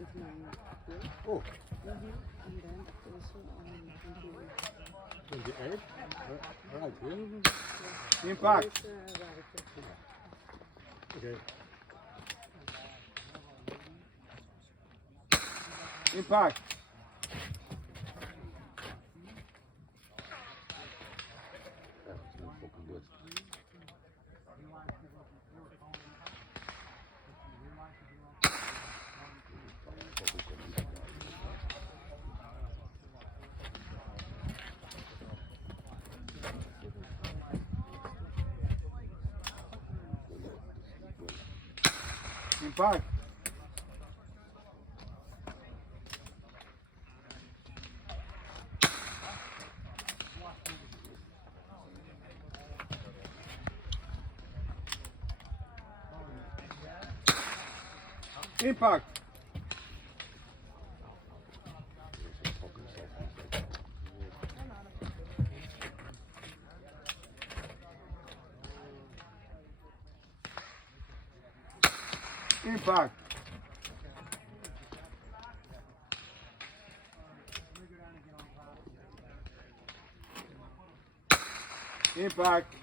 Oh, And then also on 28. Right here. Impact. Okay. Impact. That's not fucking good. Impact. Impact. Impact. Impact.